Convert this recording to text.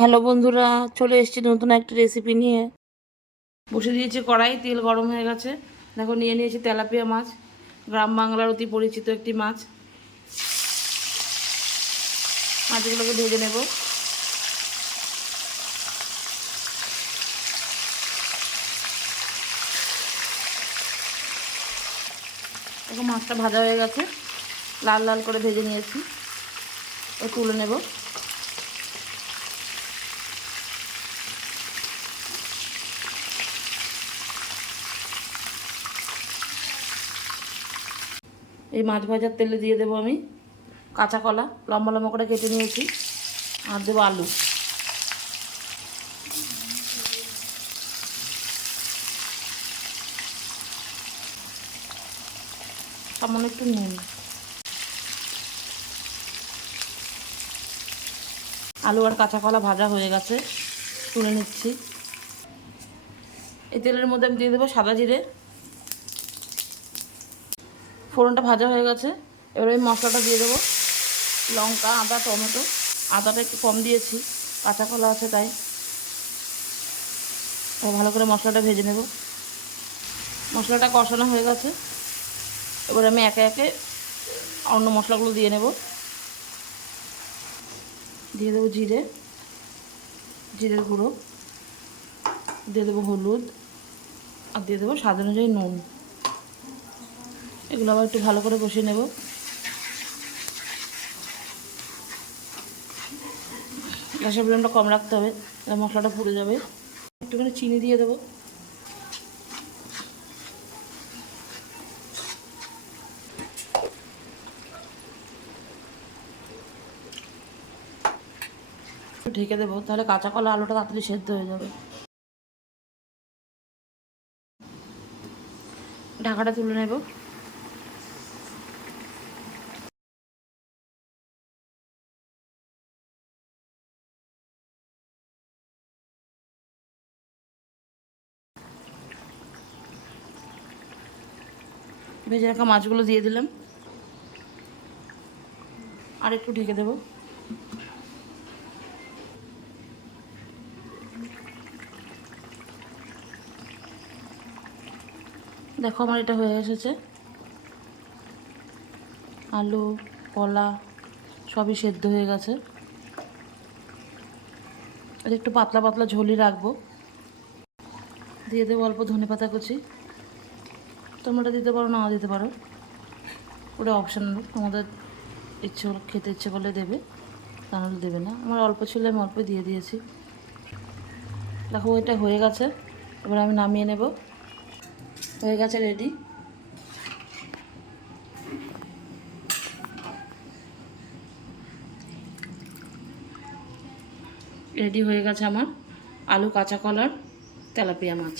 Hello বন্ধুরা, চলে এসেছি নতুন একটা রেসিপি নিয়ে। বসে দিয়েছি কড়াই, তেল গরম হয়ে গেছে। দেখো নিয়ে নিয়েছি তেলাপিয়া মাছ, গ্রাম বাংলার অতি পরিচিত একটি মাছ। মাছগুলোকে ভেজে নেব। দেখো মাছটা ভাজা হয়ে গেছে, লাল লাল করে ভেজে নিয়েছি। তুলে নেব। এই মাছ ভাজার তেলে দিয়ে দেবো আমি কাঁচা কলা, লম্বা লম্বা করে কেটে নিয়েছি, আর দেবো আলু। সামান্য একটু নুন। আলু আর কাঁচা কলা ভাজা হয়ে গেছে, তুলে নিচ্ছি। এই তেলের মধ্যে আমি দিয়ে দেবো সাদা জিরে। ফোড়নটা ভাজা হয়ে গেছে, এবার আমি মশলাটা দিয়ে দেবো। লঙ্কা, আদা, টমেটো। আদাটা একটু কম দিয়েছি, কাঁচা কলা আছে তাই। ভালো করে মশলাটা ভেজে নেব। মশলাটা কষানো হয়ে গেছে, এবার আমি একে একে অন্য মশলাগুলো দিয়ে নেব। দিয়ে দেবো জিরে, জিরের গুঁড়ো, দিয়ে দেবো হলুদ, আর দিয়ে দেবো স্বাদ অনুযায়ী নুন। এগুলো আবার একটু ভালো করে কষিয়ে নেব। গ্যাসের ফ্লেমটা কম রাখতে হবে, মশলাটা পুড়ে যাবে। একটুখানি চিনি দিয়ে দেবো। ঢেকে দেবো, তাহলে কাঁচা কলা আলুটা তাড়াতাড়ি সেদ্ধ হয়ে যাবে। ঢাকাটা তুলে নেব। ভেজে রাখা মাছগুলো দিয়ে দিলাম, আর একটু ঢেকে দেবো। দেখো আমার এটা হয়ে এসেছে। আলু, কলা সবই সেদ্ধ হয়ে গেছে। আর একটু পাতলা পাতলা ঝোলই রাখবো। দিয়ে দেবো অল্প ধনেপাতা কুচি। তোমরা দিতে পারো, নাও দিতে পারো, ওটা অপশনাল। আমাদের ইচ্ছে হলে, খেতে ইচ্ছে করলে দেবে, তা নাহলে দেবে না। আমার অল্প ছিল, আমি অল্প দিয়ে দিয়েছি। দেখো এটা হয়ে গেছে, এবার আমি নামিয়ে নেব। হয়ে গেছে, রেডি। রেডি হয়ে গেছে আমার আলু, কাঁচা কলার তেলাপিয়া মাছ।